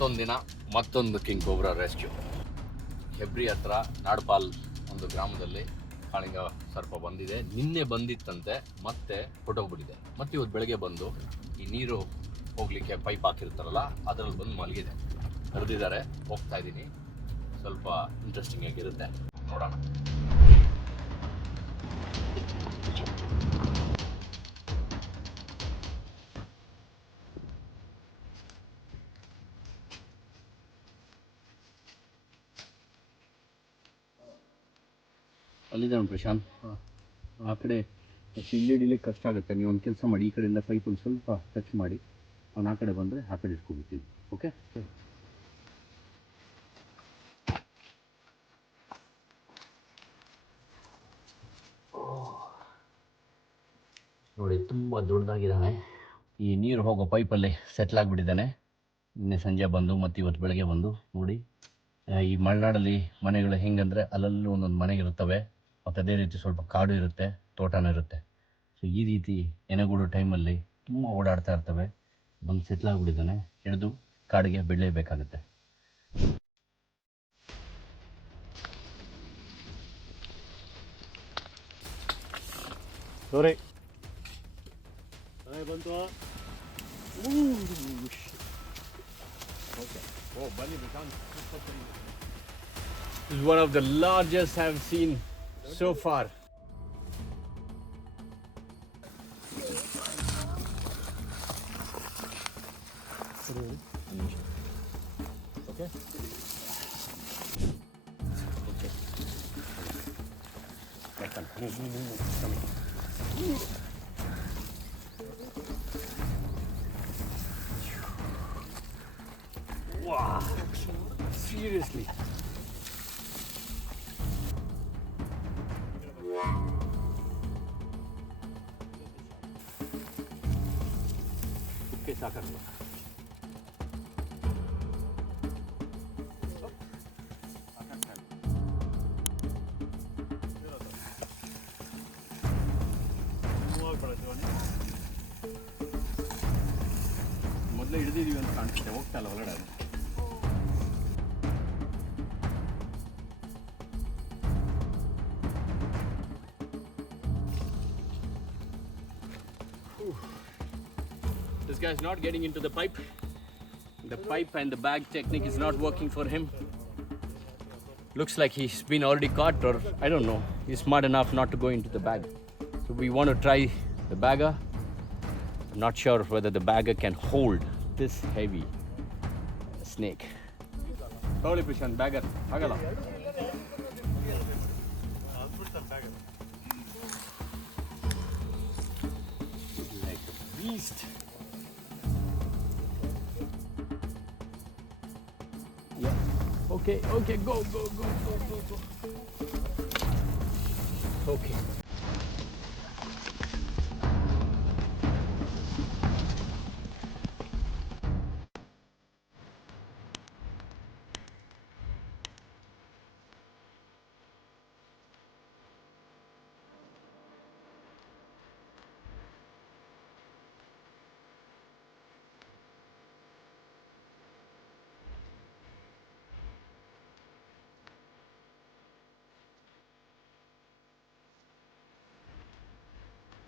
ಮತ್ತೊಂದು ದಿನ ಮತ್ತೊಂದು ಕಿಂಗ್ ಕೋಬ್ರಾ ರೆಸ್ಕ್ಯೂ. ಹೆಬ್ರಿ ಹತ್ರ ನಾಡ್ಪಾಲ್ ಒಂದು ಗ್ರಾಮದಲ್ಲಿ ಕಾಳಿಂಗ ಸರ್ಪ ಬಂದಿದೆ. ನಿನ್ನೆ ಬಂದಿತ್ತಂತೆ, ಮತ್ತೆ ಹೊಟ್ಟೋಗ್ಬಿಟ್ಟಿದೆ. ಮತ್ತೆ ಇವತ್ತು ಬೆಳಗ್ಗೆ ಬಂದು ಈ ನೀರು ಹೋಗ್ಲಿಕ್ಕೆ ಪೈಪ್ ಹಾಕಿರ್ತಾರಲ್ಲ ಅದರಲ್ಲಿ ಬಂದು ಮಲಗಿದೆ. ಕರೆದಿದ್ದಾರೆ, ಹೋಗ್ತಾ ಇದ್ದೀನಿ. ಸ್ವಲ್ಪ ಇಂಟ್ರೆಸ್ಟಿಂಗ್ ಆಗಿರುತ್ತೆ, ನೋಡೋಣ. ಅಲ್ಲಿದ್ದಾನೆ ಪ್ರಶಾಂತ್. ಆ ಕಡೆ ಇಲ್ಲಿ ಹಿಡಿಲಿಕ್ಕೆ ಕಷ್ಟ ಆಗುತ್ತೆ. ನೀವು ಒಂದು ಕೆಲಸ ಮಾಡಿ, ಈ ಕಡೆಯಿಂದ ಪೈಪ್ ಒಂದು ಸ್ವಲ್ಪ ಟಚ್ ಮಾಡಿ, ಅವ್ನು ಆ ಕಡೆ ಬಂದರೆ ಆ ಕಡೆ ಇಟ್ಕೊಬಿಡ್ತೀನಿ. ಓಕೆ? ನೋಡಿ, ತುಂಬ ದೊಡ್ಡದಾಗಿದ್ದಾನೆ. ಈ ನೀರು ಹೋಗೋ ಪೈಪಲ್ಲಿ ಸೆಟ್ಲ್ ಆಗಿಬಿಟ್ಟಿದ್ದಾನೆ. ನಿನ್ನೆ ಸಂಜೆ ಬಂದು ಮತ್ತು ಇವತ್ತು ಬೆಳಗ್ಗೆ ಬಂದು ನೋಡಿ. ಈ ಮಲೆನಾಡಲ್ಲಿ ಮನೆಗಳು ಹೆಂಗಂದರೆ ಅಲ್ಲಲ್ಲೂ ಒಂದೊಂದು ಮನೆಗಳಿರ್ತವೆ, ಮತ್ತು ಅದೇ ರೀತಿ ಸ್ವಲ್ಪ ಕಾಡು ಇರುತ್ತೆ, ತೋಟನೂ ಇರುತ್ತೆ. ಸೊ ಈ ರೀತಿ ಎನೆಗೂಡೋ ಟೈಮಲ್ಲಿ ತುಂಬ ಓಡಾಡ್ತಾ ಇರ್ತವೆ. ಬಂದು ಸೆಟ್ಲ್ ಆಗಿಬಿಟ್ಟಿದ್ದಾನೆ. ಹಿಡಿದು ಕಾಡಿಗೆ ಬಿಡಲೇಬೇಕಾಗುತ್ತೆ. Sorry. ಬಂತು. This is one of the largest I have seen so far. Okay. Wow, seriously. Okay, ಸಾಕಲ್ಲ. ಮೊದಲೇ ಹಿಡಿದಿದ್ದೀವಿ ಅಂತ ಕಾಣಿಸುತ್ತೆ, ಹೋಗ್ತಾ ಇಲ್ಲ ಒಳಗಡೆ. This guy is not getting into the pipe. The pipe and the bag technique is not working for him. Looks like he's been already caught, or I don't know. He's smart enough not to go into the bag. So we want to try the bagger. I'm not sure whether the bagger can hold this heavy snake. Holy Prashant, bagger. Agala. Like a beast. Yeah. Okay, go. Okay.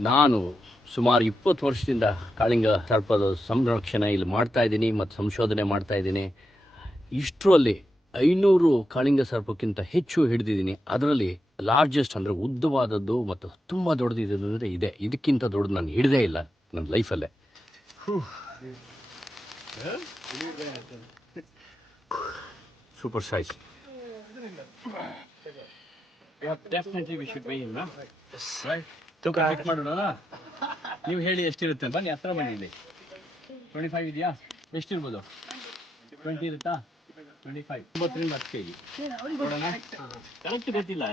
ನಾನು ಸುಮಾರು 20 ವರ್ಷದಿಂದ ಕಾಳಿಂಗ ಸರ್ಪದ ಸಂರಕ್ಷಣೆ ಇಲ್ಲಿ ಮಾಡ್ತಾ ಇದ್ದೀನಿ ಮತ್ತು ಸಂಶೋಧನೆ ಮಾಡ್ತಾ ಇದ್ದೀನಿ. ಇಷ್ಟರಲ್ಲಿ 500 ಕಾಳಿಂಗ ಸರ್ಪಕ್ಕಿಂತ ಹೆಚ್ಚು ಹಿಡಿದಿದ್ದೀನಿ. ಅದರಲ್ಲಿ ಲಾರ್ಜೆಸ್ಟ್ ಅಂದರೆ ಉದ್ದವಾದದ್ದು ಮತ್ತು ತುಂಬ ದೊಡ್ಡದಿದೆ ಅಂದರೆ ಇದೆ. ಇದಕ್ಕಿಂತ ದೊಡ್ಡದು ನಾನು ಹಿಡಿದೇ ಇಲ್ಲ ನನ್ನ ಲೈಫಲ್ಲೇ. Super size. Definitely we should weigh him, right? ತೂಕ ಚೆಕ್ ಮಾಡೋಣ. ನೀವು ಹೇಳಿ ಎಷ್ಟಿರುತ್ತೆ. ಬನ್ನಿ, ಹತ್ರ ಬನ್ನಿ. ಇಲ್ಲಿ 25 ಇದೆಯಾ? ಎಷ್ಟಿರ್ಬೋದು? 20 ಇರುತ್ತಾ? 25. 90ರಿಂದ 10 kg. ನೋಡೋಣ. ಕರೆಕ್ಟ್ ಗೊತ್ತಿಲ್ಲ,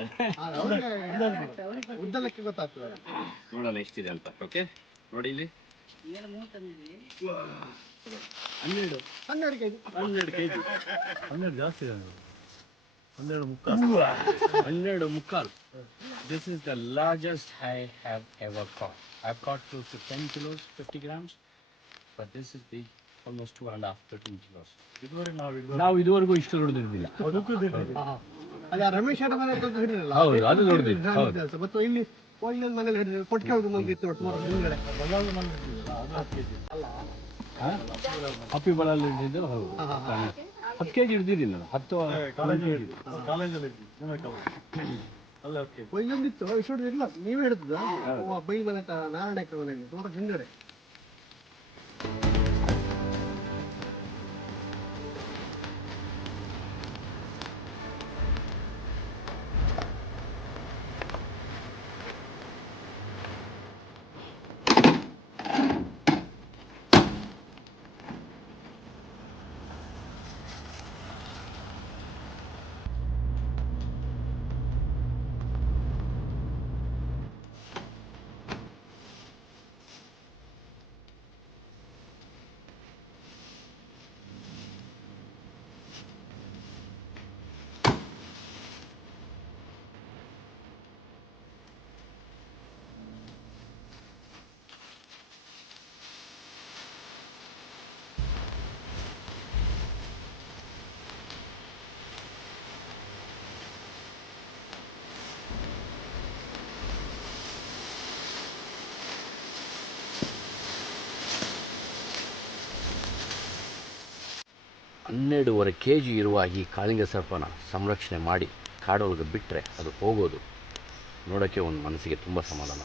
ಉದ್ದಲಕ್ಕೆ ಗೊತ್ತಾಗ್ತದೆ. ನೋಡೋಣ ಎಷ್ಟಿದೆ ಅಂತ. ಓಕೆ, ನೋಡಿ ಇಲ್ಲಿ 12 kg. 12 ಜಾಸ್ತಿ ಇದೆ. 12 ಮುಕ್ಕಾಲು. This is the largest I have ever caught. I've caught close to 10 kilos, 50 grams, but this is the almost 2.5-13 kilos. ಇದುವರೆಗೆ ನಾವು ಇದುವರೆಗೂ ಇಷ್ಟು ದೊಡ್ಡದಿರಲಿಲ್ಲ. ಅಲ್ಲ ರಮೇಶ್ ಅವರ ಮನೆ ಹತ್ರ ಹಿಡಿರಲ್ಲ ಹೌದು, ಅದು ದೊಡ್ಡದಿತ್ತು. ಹೌದು. ಮತ್ತು ಇಲ್ಲಿ ಒಳ್ಳೆ ಮನೇಲಿ ಹಿಡಿದ್ರೆ ಕೊಟ್ಟಿಗೆ ಹೋಗಿ ಬಂದಿತ್ತು ಹಿಂಗಡೆ ಹಪ್ಪಿ ಬಳಲ್ಲಿ ಹಿಡಿದಿದ್ದು. ಹೌದು, 10 kg ಹಿಡಿದಿರಲಿಲ್ಲ. 10 ಕಾಲೇಜಲ್ಲಿ ಅಲ್ಲೇ ಒಯ್ಯೊಂದಿತ್ತು ಇಷ್ಟು ಇಲ್ಲ ನೀವೇ ಹಿಡಿದ ಬೈ ಮನೆ ನಾರಾಯಣಕ್ಕೆ ಮನೆಯಲ್ಲಿ ತುಂಬ ಹಿಂಗಡೆ. ಹನ್ನೆರಡೂವರೆ kg ಇರುವ ಈ ಕಾಳಿಂಗ ಸರ್ಪನ ಸಂರಕ್ಷಣೆ ಮಾಡಿ ಕಾಡೊಳಗೆ ಬಿಟ್ಟರೆ ಅದು ಹೋಗೋದು ನೋಡೋಕ್ಕೆ ಒಂದು ಮನಸ್ಸಿಗೆ ತುಂಬ ಸಮಾಧಾನ.